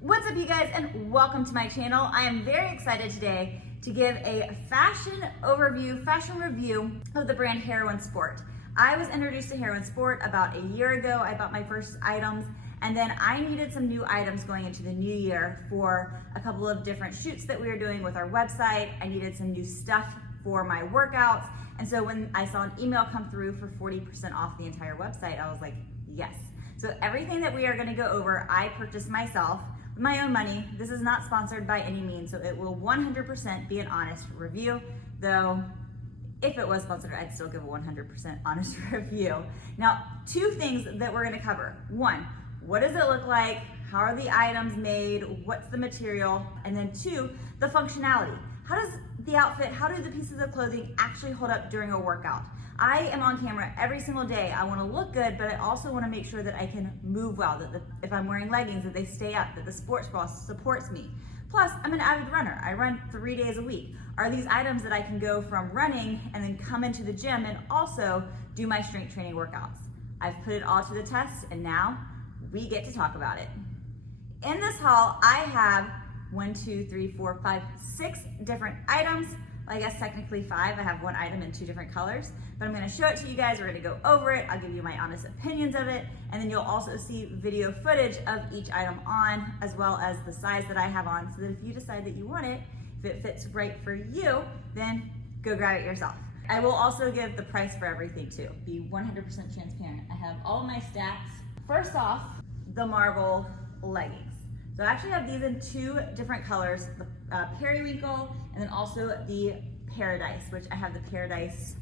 What's up, you guys, and welcome to my channel. I am very excited today to give a fashion review of the brand Heroine Sport. I was introduced to Heroine Sport about a year ago. I bought my first items, and then I needed some new items going into the new year for a couple of different shoots that we were doing with our website. I needed some new stuff for my workouts, and so when I saw an email come through for 40% off the entire website, I was like, yes. So everything that we are gonna go over, I purchased myself with my own money. This is not sponsored by any means, so it will 100% be an honest review, though if it was sponsored, I'd still give a 100% honest review. Now, two things that we're gonna cover. One, what does it look like? How are the items made? What's the material? And then two, the functionality. How does the outfit, how do the pieces of clothing actually hold up during a workout? I am on camera every single day. I wanna look good, but I also wanna make sure that I can move well, that if I'm wearing leggings, that they stay up, that the sports bra supports me. Plus, I'm an avid runner. I run 3 days a week. Are these items that I can go from running and then come into the gym and also do my strength training workouts? I've put it all to the test, and now we get to talk about it. In this haul, I have 6 different items. Well, I guess technically 5. I have one item in 2 different colors, but I'm gonna show it to you guys. We're gonna go over it. I'll give you my honest opinions of it, and then you'll also see video footage of each item on, as well as the size that I have on, so that if you decide that you want it, if it fits right for you, then go grab it yourself. I will also give the price for everything too. Be 100% transparent. I have all my stats. First off, the marble leggings. So I actually have these in 2 different colors, the periwinkle and then also the paradise, which I have the paradise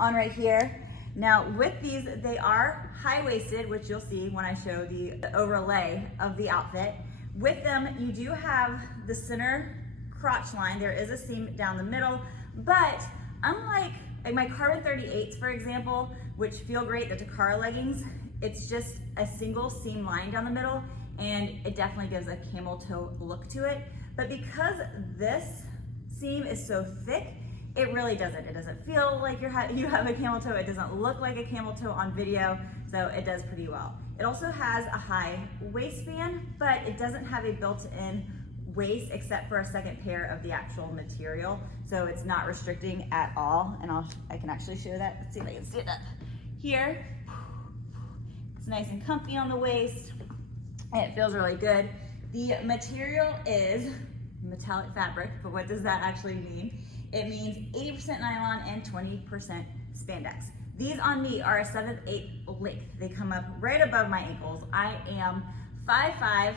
on right here. Now with these, they are high-waisted, which you'll see when I show the overlay of the outfit. With them, you do have the center crotch line. There is a seam down the middle, but unlike my carbon 38s, for example, which feel great, the Takara leggings, it's just a single seam line down the middle, and it definitely gives a camel toe look to it. But because this seam is so thick, it really doesn't. It doesn't feel like you have a camel toe. It doesn't look like a camel toe on video, so it does pretty well. It also has a high waistband, but it doesn't have a built-in waist except for a second pair of the actual material, so it's not restricting at all. And I can actually show that. Let's see if I can stand up here. It's nice and comfy on the waist. It feels really good. The material is metallic fabric, but what does that actually mean? It means 80% nylon and 20% spandex. These on me are a 7/8 length. They come up right above my ankles. I am 5'5",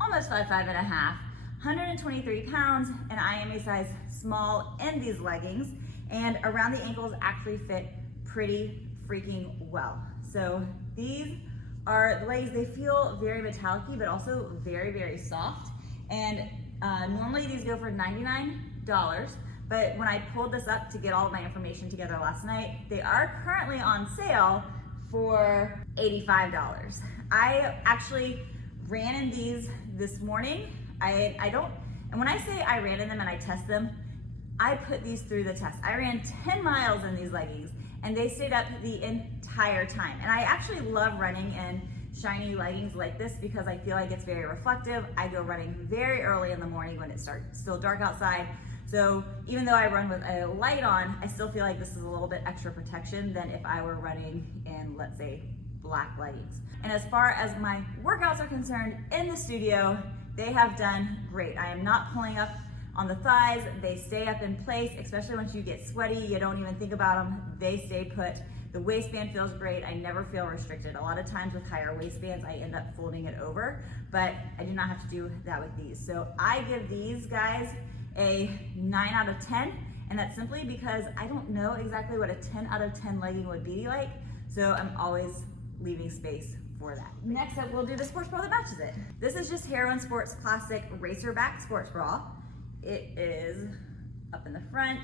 almost 5'5" and a half, 123 pounds, and I am a size small in these leggings, and around the ankles actually fit pretty freaking well. So these are the leggings. They feel very metallic-y, but also very, very soft. And normally these go for $99, but when I pulled this up to get all of my information together last night, they are currently on sale for $85. I actually ran in these this morning. And when I say I ran in them and I test them, I put these through the test. I ran 10 miles in these leggings, and they stayed up the entire time. And I actually love running in shiny leggings like this because I feel like it's very reflective. I go running very early in the morning when it's still dark outside. So even though I run with a light on, I still feel like this is a little bit extra protection than if I were running in, let's say, black leggings. And as far as my workouts are concerned in the studio, they have done great. I am not pulling up on the thighs. They stay up in place, especially once you get sweaty. You don't even think about them. They stay put. The waistband feels great. I never feel restricted. A lot of times with higher waistbands, I end up folding it over, but I do not have to do that with these. So I give these guys a 9 out of 10, and that's simply because I don't know exactly what a 10 out of 10 legging would be like, so I'm always leaving space for that. Next up, we'll do the sports bra that matches it. This is just Heroine Sports Classic Racerback Sports Bra. It is up in the front.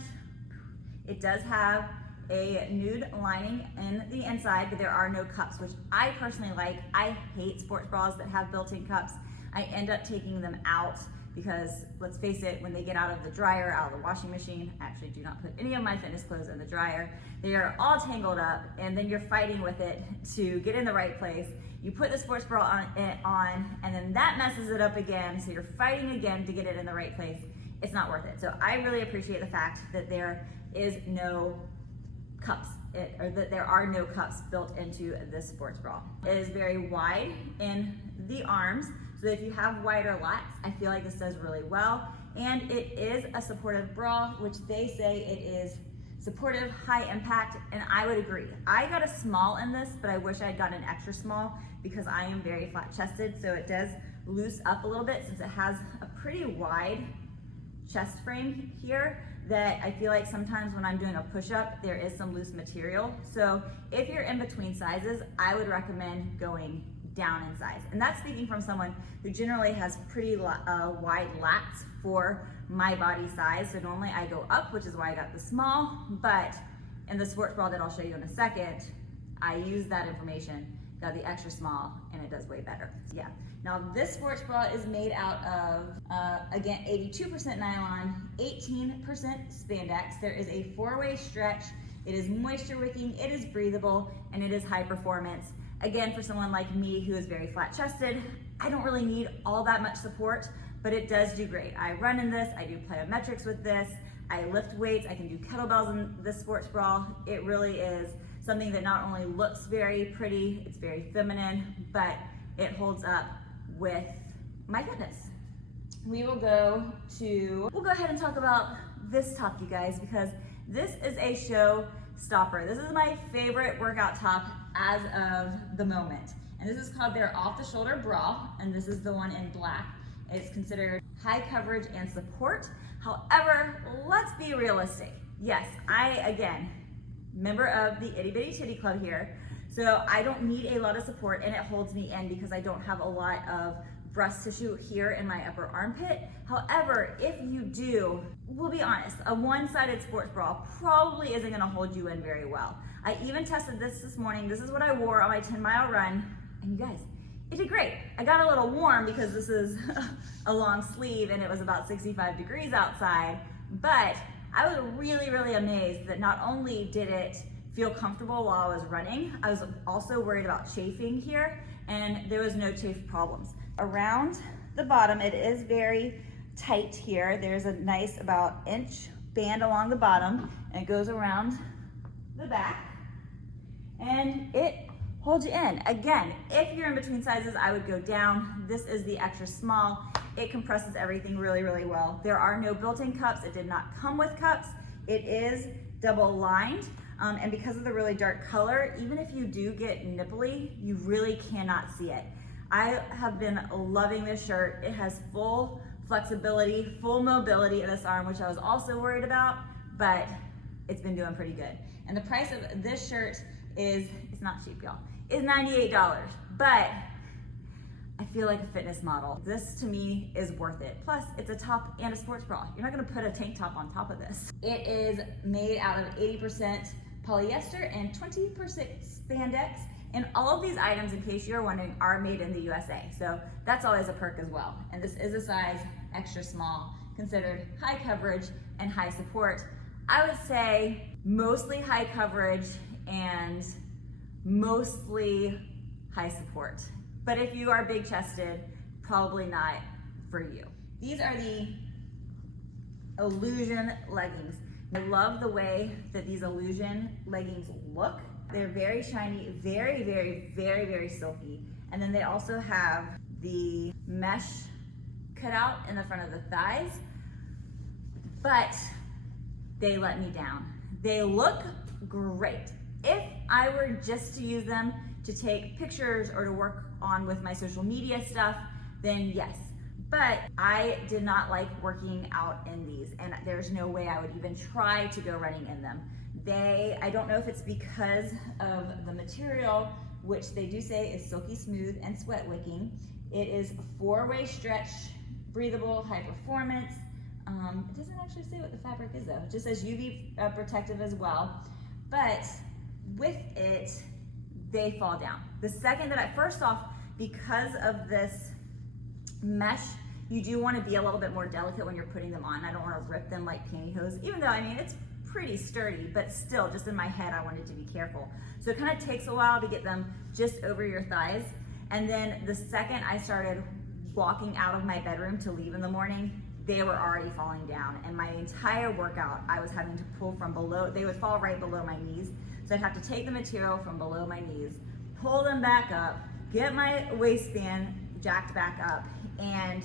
It does have a nude lining in the inside, but there are no cups, which I personally like. I hate sports bras that have built-in cups. I end up taking them out because let's face it, when they get out of the dryer, out of the washing machine, I actually do not put any of my fitness clothes in the dryer. They are all tangled up, and then you're fighting with it to get in the right place. You put the sports bra on, and then that messes it up again, so you're fighting again to get it in the right place. It's not worth it. So I really appreciate the fact that there is no cups, or that there are no cups built into this sports bra. It is very wide in the arms, so if you have wider lats, I feel like this does really well. And it is a supportive bra, which they say it is supportive, high impact, and I would agree. I got a small in this, but I wish I had gotten an extra small because I am very flat chested, so it does loose up a little bit since it has a pretty wide chest frame here that I feel like sometimes when I'm doing a push-up, there is some loose material. So if you're in between sizes, I would recommend going down in size. And that's speaking from someone who generally has pretty wide lats for my body size. So normally I go up, which is why I got the small, but in the sports bra that I'll show you in a second, I use that information, got the extra small, and it does way better. Yeah. Now this sports bra is made out of, again, 82% nylon, 18% spandex. There is a 4-way stretch. It is moisture wicking, it is breathable, and it is high performance. Again, for someone like me who is very flat chested, I don't really need all that much support, but it does do great. I run in this, I do plyometrics with this, I lift weights, I can do kettlebells in this sports bra. It really is something that not only looks very pretty, it's very feminine, but it holds up with my fitness. We'll go ahead and talk about this top, you guys, because this is a show stopper. This is my favorite workout top as of the moment. And this is called their off-the-shoulder bra, and this is the one in black. It's considered high coverage and support. However, let's be realistic. Yes, again, member of the Itty Bitty Titty Club here, so I don't need a lot of support, and it holds me in because I don't have a lot of breast tissue here in my upper armpit. However, if you do, we'll be honest, a one-sided sports bra probably isn't gonna hold you in very well. I even tested this morning. This is what I wore on my 10-mile run, and you guys, it did great. I got a little warm because this is a long sleeve and it was about 65 degrees outside, but I was really, really amazed that not only did it feel comfortable while I was running, I was also worried about chafing here, and there was no chafe problems. Around the bottom, it is very tight here. There's a nice about inch band along the bottom, and it goes around the back, and it holds you in. Again, if you're in between sizes, I would go down. This is the extra small. It compresses everything really, really well. There are no built-in cups. It did not come with cups. It is double lined. And because of the really dark color, even if you do get nipply, you really cannot see it. I have been loving this shirt. It has full flexibility, full mobility in this arm, which I was also worried about, but it's been doing pretty good. And the price of this shirt is, it's not cheap, y'all, it's $98, but I feel like a fitness model. This to me is worth it. Plus, it's a top and a sports bra. You're not gonna put a tank top on top of this. It is made out of 80% polyester and 20% spandex. And all of these items, in case you're wondering, are made in the USA. So that's always a perk as well. And this is a size extra small, considered high coverage and high support. I would say mostly high coverage and mostly high support. But if you are big chested, probably not for you. These are the Illusion leggings. I love the way that these Illusion leggings look. They're very shiny, very, very, very, very silky. And then they also have the mesh cut out in the front of the thighs, but they let me down. They look great. If I were just to use them to take pictures or to work on with my social media stuff, then yes. But I did not like working out in these, and there's no way I would even try to go running in them. I don't know if it's because of the material, which they do say is silky smooth and sweat wicking. It is a 4-way stretch, breathable, high performance. It doesn't actually say what the fabric is though. It just says UV protective as well. But with it, they fall down. The second that first off, because of this mesh You do want to be a little bit more delicate when you're putting them on. I don't want to rip them like pantyhose, even though, I mean, it's pretty sturdy, but still, just in my head, I wanted to be careful. So it kind of takes a while to get them just over your thighs. And then the second I started walking out of my bedroom to leave in the morning, they were already falling down. And my entire workout, I was having to pull from below, they would fall right below my knees. So I'd have to take the material from below my knees, pull them back up, get my waistband jacked back up, and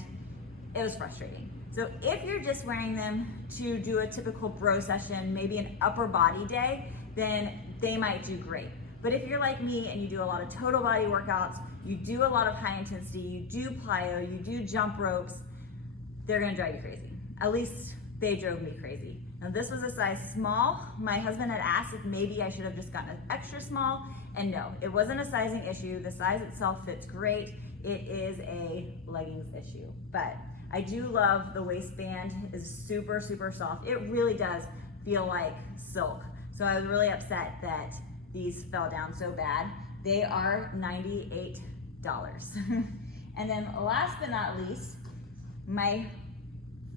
it was frustrating. So if you're just wearing them to do a typical bro session, maybe an upper body day, then they might do great. But if you're like me and you do a lot of total body workouts, you do a lot of high intensity, you do plyo, you do jump ropes, they're gonna drive you crazy. At least they drove me crazy. Now this was a size small. My husband had asked if maybe I should have just gotten an extra small, and no, it wasn't a sizing issue. The size itself fits great. It is a leggings issue, but I do love the waistband is super, super soft. It really does feel like silk. So I was really upset that these fell down so bad. They are $98. And then last but not least, my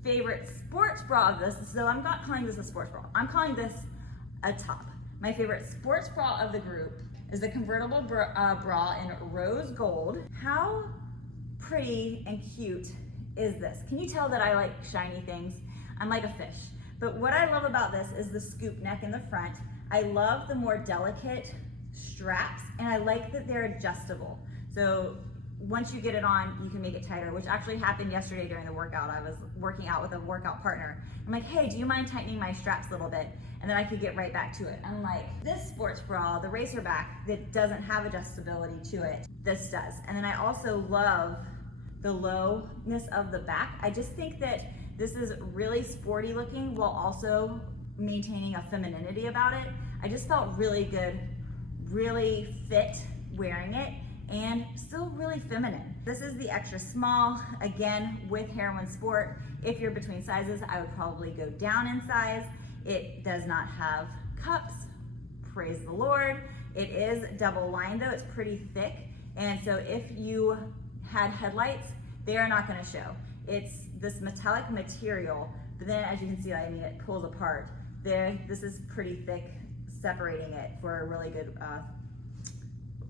favorite sports bra of this, so I'm not calling this a sports bra, I'm calling this a top. My favorite sports bra of the group is the convertible bra in rose gold. How pretty and cute is this? Can you tell that I like shiny things? I'm like a fish. But what I love about this is the scoop neck in the front. I love the more delicate straps, and I like that they're adjustable. So once you get it on, you can make it tighter, which actually happened yesterday during the workout. I was working out with a workout partner. I'm like, hey, do you mind tightening my straps a little bit? And then I could get right back to it. I'm like, this sports bra, the racer back, that doesn't have adjustability to it, this does. And then I also love the lowness of the back. I just think that this is really sporty looking while also maintaining a femininity about it. I just felt really good, really fit wearing it, and still really feminine. This is the extra small, again, with Heroine Sport. If you're between sizes, I would probably go down in size. It does not have cups, praise the Lord. It is double lined though, it's pretty thick. And so if you had headlights, they are not gonna show. It's this metallic material, but then as you can see, I mean, it pulls apart. This is pretty thick, separating it for a really good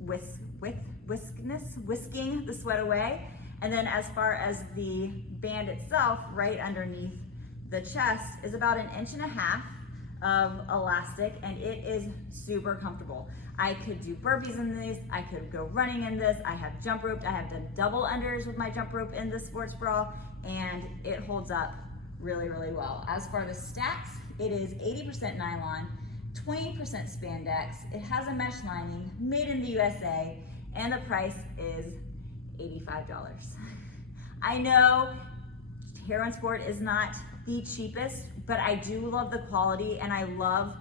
whisking the sweat away. And then as far as the band itself, right underneath the chest is about 1.5 inches of elastic, and it is super comfortable. I could do burpees in this, I could go running in this, I have jump roped, I have done double unders with my jump rope in this sports bra, and it holds up really, really well. As for the stacks, it is 80% nylon, 20% spandex, it has a mesh lining, made in the USA, and the price is $85. I know Heroine Sport is not the cheapest, but I do love the quality, and I love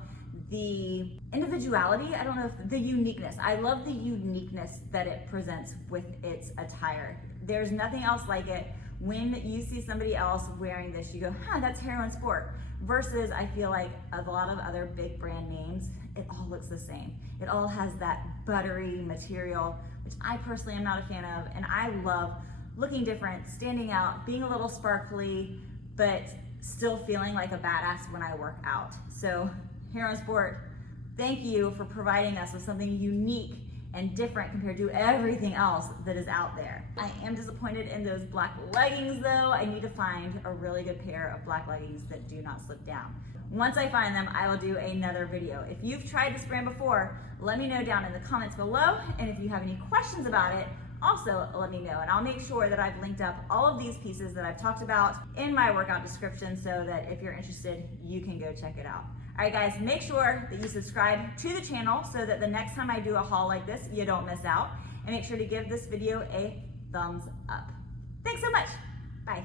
the individuality. I don't know if the uniqueness. I love the uniqueness that it presents with its attire. There's nothing else like it. When you see somebody else wearing this, you go, huh, that's Heroine Sport. Versus I feel like a lot of other big brand names, it all looks the same. It all has that buttery material, which I personally am not a fan of, and I love looking different, standing out, being a little sparkly, but still feeling like a badass when I work out. So Heroine Sport, thank you for providing us with something unique and different compared to everything else that is out there. I am disappointed in those black leggings though. I need to find a really good pair of black leggings that do not slip down. Once I find them, I will do another video. If you've tried this brand before, let me know down in the comments below. And if you have any questions about it, also let me know. And I'll make sure that I've linked up all of these pieces that I've talked about in my workout description so that if you're interested, you can go check it out. All right guys, make sure that you subscribe to the channel so that the next time I do a haul like this, you don't miss out. And make sure to give this video a thumbs up. Thanks so much. Bye.